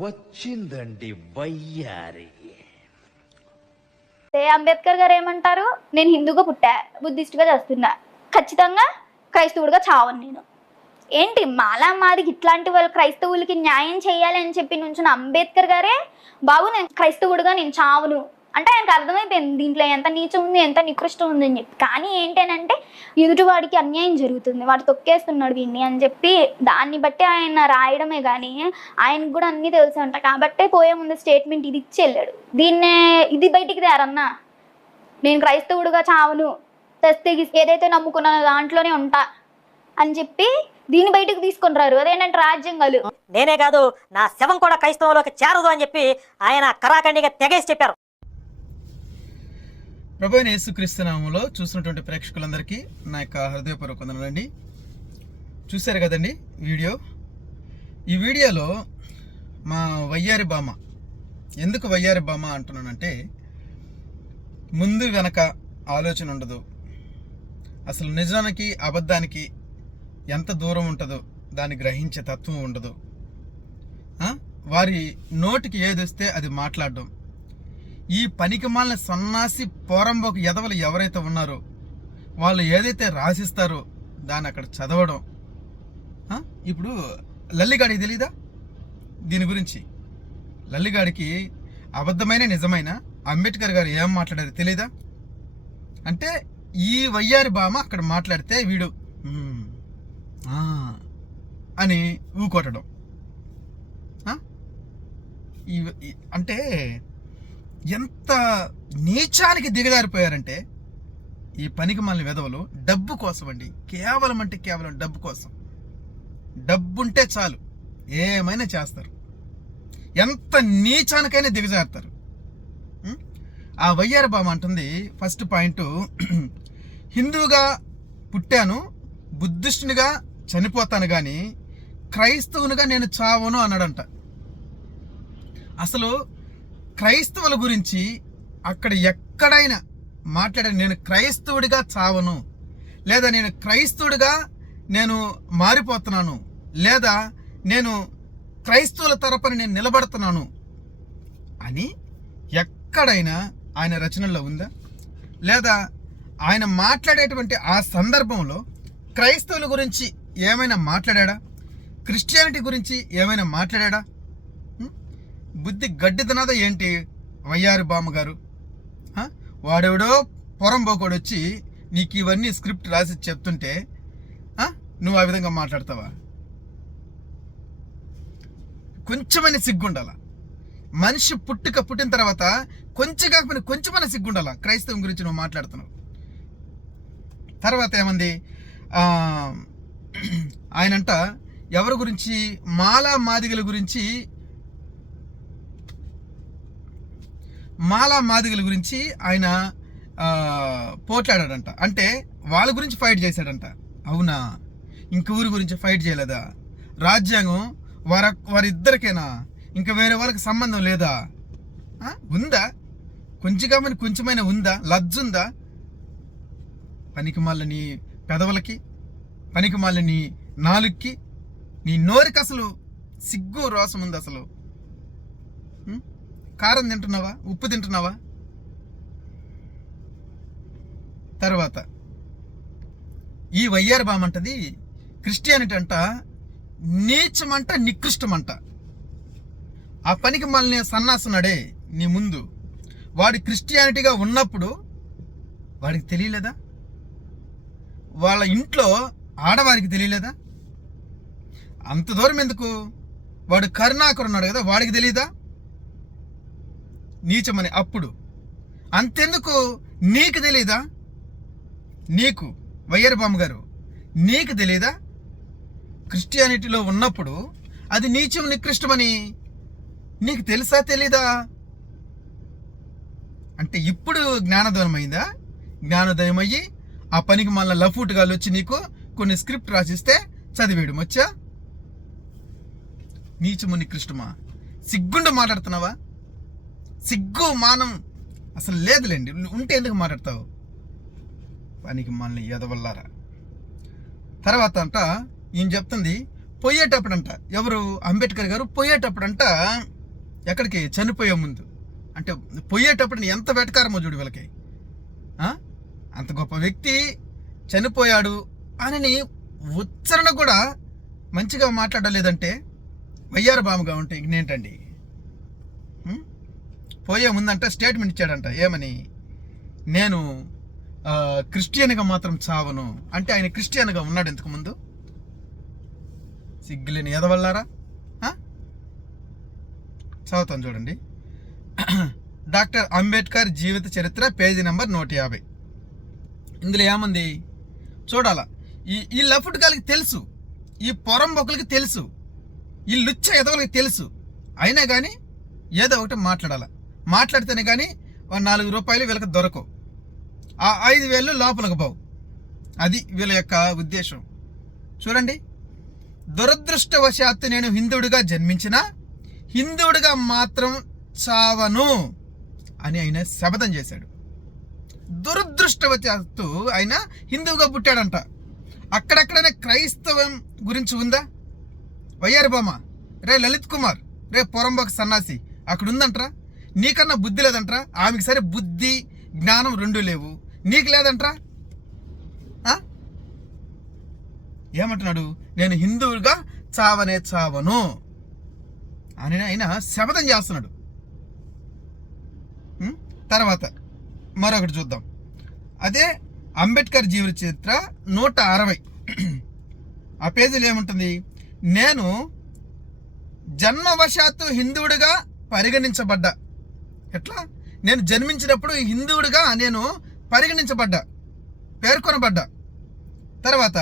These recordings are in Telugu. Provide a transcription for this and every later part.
వచ్చిందండి వయ్యారి. అంబేద్కర్ గారు ఏమంటారు? నేను హిందూగా పుట్టా బుద్ధిస్టుగా చేస్తున్నా ఖచ్చితంగా క్రైస్తవుడిగా చావను నేను. ఏంటి మాలా మాదికి ఇట్లాంటి వాళ్ళు క్రైస్తవులకి న్యాయం చేయాలని చెప్పి నుంచిన అంబేద్కర్ గారే? బాబు నేను క్రైస్తవుడిగా నేను చావును. అంటే ఆయనకు అర్థమైపోయింది దీంట్లో ఎంత నీచం ఉంది ఎంత నికృష్టం ఉంది అని చెప్పి. కానీ ఏంటనంటే ఎదుటివాడికి అన్యాయం జరుగుతుంది. వాడు తొక్కేస్తున్నాడు వీడిని అని చెప్పి దాన్ని బట్టి ఆయన రాయడమే కానీ ఆయనకు కూడా అన్నీ తెలిసి అంట కాబట్టి పోయే ముందు స్టేట్మెంట్ ఇది ఇచ్చి వెళ్ళాడు. దీన్నే ఇది బయటికి తేరన్నా. నేను క్రైస్తవుడుగా చావును తెస్తే ఏదైతే నమ్ముకున్నానో దాంట్లోనే ఉంటా అని చెప్పి దీన్ని బయటకు తీసుకుని రారు అదేంటంటే రాజ్యాంగాలు. నేనే కాదు నా శవం కూడా క్రైస్తవంలోకి చేరదు అని చెప్పి ఆయన కరాఖండిగా తెగేసి చెప్పారు. ప్రభు అయిన యేసుక్రీస్తు నామములో చూసినటువంటి ప్రేక్షకులందరికీ నా యొక్క హృదయపూర్వక వందనండి చూశారు కదండి వీడియో? ఈ వీడియోలో మా వయ్యారి బామ ఎందుకు వయ్యారి బామ అంటున్నానంటే ముందు వెనక ఆలోచన ఉండదు. అసలు నిజానికి అబద్ధానికి ఎంత దూరం ఉంటుందో దాన్ని గ్రహించే తత్వం ఉండదు. వారి నోటికి ఏది వస్తే అది మాట్లాడడం. ఈ పనికి మాలిన సన్నాసి పోరంబోకు ఎదవలు ఎవరైతే ఉన్నారో వాళ్ళు ఏదైతే రాసిస్తారో దాన్ని అక్కడ చదవడం. ఇప్పుడు లల్లిగాడికి తెలీదా? దీని గురించి. లల్లిగాడికి అబద్ధమైన నిజమైన అంబేద్కర్ గారు ఏం మాట్లాడారు తెలీదా? అంటే ఈ వయ్యారి బామ అక్కడ మాట్లాడితే వీడు అని ఊకొట్టడం. అంటే ఎంత నీచానికి దిగజారిపోయారంటే ఈ పనికి మనల్ని విధవలు డబ్బు కోసం అండి కేవలం అంటే కేవలం డబ్బు కోసం. డబ్బుంటే చాలు. ఏమైనా చేస్తారు. ఎంత నీచానికైనా దిగజారుతారు. ఆ వయ్యార బామ అంటుంది ఫస్ట్ పాయింట్ హిందువుగా పుట్టాను బుద్ధిస్టునిగా చనిపోతాను కానీ క్రైస్తవునిగా నేను చావను అన్నాడంట. అసలు క్రైస్తవుల గురించి అక్కడ ఎక్కడైనా మాట్లాడే నేను క్రైస్తవుడిగా చావను. లేదా నేను క్రైస్తవుడిగా నేను మారిపోతున్నాను. లేదా నేను క్రైస్తవుల తరపున నేను నిలబడుతున్నాను అని ఎక్కడైనా ఆయన రచనల్లో ఉందా? లేదా ఆయన మాట్లాడేటువంటి ఆ సందర్భంలో క్రైస్తవుల గురించి ఏమైనా మాట్లాడా క్రిస్టియానిటీ గురించి ఏమైనా మాట్లాడా బుద్ధి గడ్డితనాద ఏంటి? వయ్యారి బామ్మ గారు వాడెవడో పొరంబోకోడు వచ్చి నీకు ఇవన్నీ స్క్రిప్ట్ రాసి చెప్తుంటే నువ్వు ఆ విధంగా మాట్లాడతావా? కొంచెమైన సిగ్గుండాల. మనిషి పుట్టుక పుట్టిన తర్వాత కొంచెం కాకపోయినా కొంచెమైన సిగ్గుండాల. క్రైస్తవం గురించి నువ్వు మాట్లాడుతున్నావు. తర్వాత ఏమంది? ఆయనంట ఎవరి గురించి? మాలా మాదిగల గురించి మాలా మాదిగల గురించి ఆయన పోట్లాడాడంట. అంటే వాళ్ళ గురించి ఫైట్ చేశాడంట. అవునా? ఇంక ఊరి గురించి ఫైట్ చేయలేదా? రాజ్యాంగం వార వారిద్దరికేనా? ఇంకా వేరే వాళ్ళకి సంబంధం లేదా? ఉందా? కొంచెం మరి కొంచెమైన ఉందా? లజ్జుందా? పనికి మళ్ళని పెదవులకి పనికి మళ్ళని నాలుగుకి నీ నోరికి అసలు సిగ్గు రోసం ఉంది అసలు కారం తింటున్నావా? ఉప్పు తింటున్నావా? తర్వాత ఈ వయ్యారు బామంటది క్రిస్టియానిటీ అంట నీచమంట నికృష్టమంట. ఆ పనికి మళ్ళీ సన్నాసున్నాడే నీ ముందు. వాడు క్రిస్టియానిటీగా ఉన్నప్పుడు వాడికి తెలియలేదా? వాళ్ళ ఇంట్లో ఆడవారికి తెలియలేదా? అంత దూరం ఎందుకు? వాడు కరుణాకర్ ఉన్నాడు కదా వాడికి తెలియదా నీచమని అప్పుడు. అంతెందుకు నీకు తెలీదా? నీకు వయ్యర్ బామ్మ గారు నీకు తెలీదా? క్రిస్టియానిటీలో ఉన్నప్పుడు అది నీచం నికృష్టమని నీకు తెలుసా తెలీదా? అంటే ఇప్పుడు జ్ఞానోదయం అయిందా జ్ఞానోదయం అయ్యి ఆ పనికి మళ్ళీ లఫూట్గాలు వచ్చి నీకు కొన్ని స్క్రిప్ట్ రాసిస్తే చదివేయడం వచ్చా నీచము నికృష్టమా? సిగ్గుండు మాట్లాడుతున్నావా? సిగ్గు మానం అసలు లేదులేండి. ఉంటే ఎందుకు మాట్లాడతావు? పనికి మనల్ని ఎదవల్లారా. తర్వాత అంట ఈయన చెప్తుంది పోయేటప్పుడంట. ఎవరు? అంబేద్కర్ గారు పోయేటప్పుడంట ఎక్కడికి? చనిపోయే ముందు. అంటే పోయేటప్పుడు ఎంత వెటకారమో చూడు వీళ్ళకి. అంత గొప్ప వ్యక్తి చనిపోయాడు అని ఉచ్చరణ కూడా మంచిగా మాట్లాడలేదంటే వయ్యారు బాముగా ఉంటే ఇంకేంటండి? పోయే ముందంట స్టేట్మెంట్ ఇచ్చాడంట ఏమని? నేను క్రిస్టియన్గా మాత్రం చావను. అంటే ఆయన క్రిస్టియన్గా ఉన్నాడు ఇంతకుముందు. సిగ్గులేని ఎదవల్లారా ఆ? చదువుతాను చూడండి. డాక్టర్ అంబేద్కర్ జీవిత చరిత్ర పేజీ నెంబర్ నూట యాభై. ఇందులో ఏముంది? చూడాలా. ఈ ఈ లఫ్ట్ గాలికి తెలుసు. ఈ పొరంబొక్కలకి తెలుసు. ఈ లుచ్చ ఎదవలకి తెలుసు. అయినా కానీ ఏదో ఒకటి మాట్లాడాలి. మాట్లాడితేనే కానీ ఓ నాలుగు రూపాయలు వీళ్ళకి దొరకవు. ఆ ఐదు వేలు లోపలికి పోవు. అది వీళ్ళ యొక్క ఉద్దేశం. చూడండి. దురదృష్టవశాత్తు నేను హిందువుడిగా జన్మించిన హిందువుడిగా మాత్రం చావను అని ఆయన శపథం చేశాడు. దురదృష్టవశాత్తు ఆయన హిందువుగా పుట్టాడంట. అక్కడక్కడనే క్రైస్తవం గురించి ఉందా? వైఆర్ బామ రే లలిత్ కుమార్ రే పొరంబోక సన్నాసి అక్కడ ఉందంటరా నీకన్నా బుద్ధి లేదంట్రా? ఆమెకి సరే బుద్ధి జ్ఞానం రెండు లేవు. నీకు లేదంట్రా? ఏమంటున్నాడు? నేను హిందువుగా చావనే చావను. అని ఆయన శపథం చేస్తున్నాడు. తర్వాత మరొకటి చూద్దాం. అదే అంబేద్కర్ జీవిత చరిత్ర నూట అరవై. ఆ పేజీలో ఏముంటుంది? నేను జన్మవశాత్తు హిందువుడిగా పరిగణించబడ్డా. ఎట్లా? నేను జన్మించినప్పుడు హిందువుడిగా నేను పరిగణించబడ్డా పేర్కొనబడ్డా. తర్వాత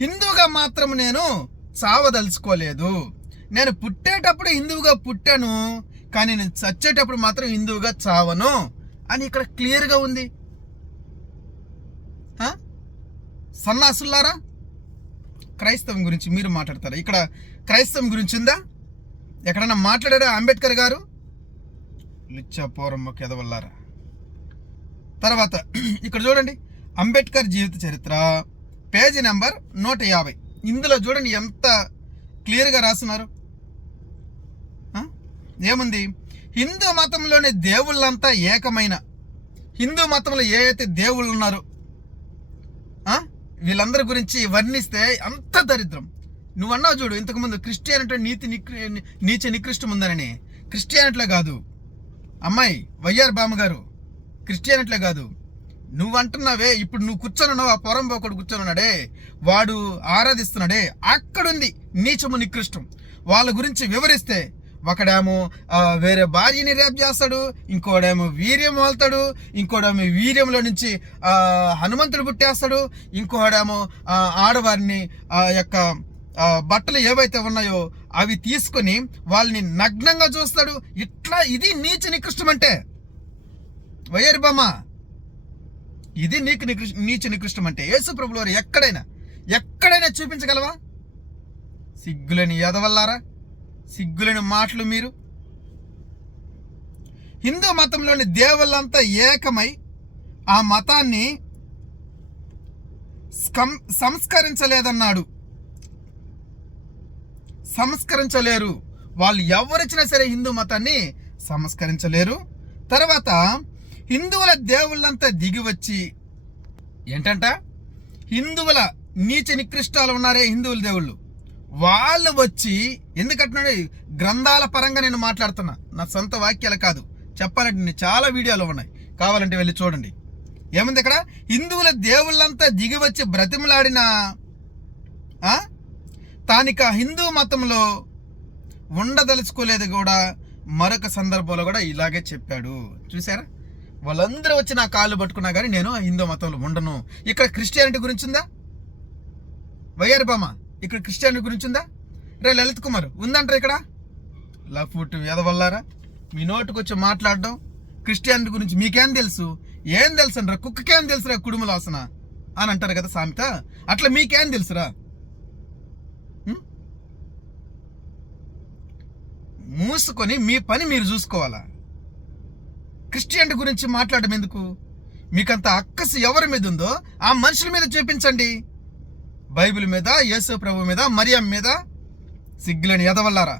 హిందువుగా మాత్రం నేను చావదలుచుకోలేదు. నేను పుట్టేటప్పుడు హిందువుగా పుట్టాను కానీ నేను చచ్చేటప్పుడు మాత్రం హిందువుగా చావను అని ఇక్కడ క్లియర్గా ఉంది. సన్నాసుల్లారా? సన్నాసులారా క్రైస్తవం గురించి మీరు మాట్లాడతారా? ఇక్కడ క్రైస్తవం గురించి ఉందా? ఎక్కడన్నా మాట్లాడారా అంబేద్కర్ గారు? లిచ్చాపోరమ్మ కెదవల్లారా తర్వాత ఇక్కడ చూడండి అంబేద్కర్ జీవిత చరిత్ర పేజీ నెంబర్ నూట యాభై ఇందులో చూడండి ఎంత క్లియర్గా రాస్తున్నారు. ఏముంది? హిందూ మతంలోని దేవుళ్ళంతా ఏకమైన. హిందూ మతంలో ఏ అయితే దేవుళ్ళు ఉన్నారో వీళ్ళందరి గురించి వర్ణిస్తే అంత దరిద్రం. నువ్వన్నావు చూడు ఇంతకుముందు క్రిస్టియానిటీ నీతి నిక్రి నీచ నికృష్టం ఉందనని క్రిస్టియానిటీలో కాదు. అమ్మాయి వైఆర్ బామ్మగారు క్రిస్టియానిట్లో కాదు. నువ్వు అంటున్నావే ఇప్పుడు నువ్వు కూర్చొనున్నావు ఆ పొరం ఒకడు కూర్చొని ఉన్నాడే వాడు ఆరాధిస్తున్నాడే అక్కడుంది నీచము నికృష్టం. వాళ్ళ గురించి వివరిస్తే ఒకడేమో వేరే భార్యని రేప్ చేస్తాడు ఇంకోడేమో వీర్యం వాళ్తాడు ఇంకోడేమో వీర్యంలో నుంచి హనుమంతుడు పుట్టేస్తాడు ఇంకోడేమో ఆడవారిని ఆ యొక్క బట్టలు ఏవైతే ఉన్నాయో అవి తీసుకొని వాళ్ళని నగ్నంగా చూస్తాడు. ఇట్లా ఇది నీచ నికృష్టం అంటే వయ్యారి బామ్మ. ఇది నీకు నికృష్ నీచ నికృష్టం అంటే యేసు ప్రభులు వారు ఎక్కడైనా ఎక్కడైనా చూపించగలవా? సిగ్గులేని ఎదవల్లారా సిగ్గులేని మాటలు మీరు? హిందూ మతంలోని దేవుళ్ళంతా ఏకమై ఆ మతాన్ని సంస్కరించలేదన్నాడు. సంస్కరించలేరు. వాళ్ళు ఎవరిచ్చినా సరే హిందూ మతాన్ని సంస్కరించలేరు. తర్వాత హిందువుల దేవుళ్ళంతా దిగి వచ్చి ఏంటంట? హిందువుల నీచ నికృష్టాలు ఉన్నారే హిందువుల దేవుళ్ళు. వాళ్ళు వచ్చి ఎందుకంటున్నాడు? గ్రంథాల పరంగా నేను మాట్లాడుతున్నా. నా సొంత వాక్యాలు కాదు. చెప్పాలంటే చాలా వీడియోలు ఉన్నాయి. కావాలంటే వెళ్ళి చూడండి. ఏముంది ఇక్కడ? హిందువుల దేవుళ్ళంతా దిగి వచ్చి బ్రతిమలాడిన ఆ? తానిక హిందూ మతంలో ఉండదలుచుకోలేదు కూడా మరొక సందర్భంలో కూడా ఇలాగే చెప్పాడు. చూసారా వాళ్ళందరూ వచ్చి నా కాళ్ళు పట్టుకున్నా కానీ నేను హిందూ మతంలో ఉండను. ఇక్కడ క్రిస్టియానిటీ గురించి ఉందా వైఆర్ బామ ఇక్కడ క్రిస్టియానిటీ గురించి ఉందా రే లలిత్ కుమార్ ఉందంటారు ఇక్కడ? లఫుట్ ఎదవల్లారా మీ నోటుకు వచ్చి మాట్లాడడం. క్రిస్టియానిటీ గురించి మీకేం తెలుసు? ఏం తెలుసు అంటారా కుక్కకేం తెలుసురా కుడుములు వాసన? అని అంటారు కదా సామెత. అట్లా మీకేం తెలుసురా? మూసుకొని మీ పని మీరు చూసుకోవాలా? క్రిస్టియన్ గురించి మాట్లాడడం ఎందుకు? మీకంత అక్కసు ఎవరి మీద ఉందో ఆ మనుషుల మీద చూపించండి. బైబిల్ మీద యేసు ప్రభు మీద మరియం మీద సిగ్గులేని ఎదవల్లారా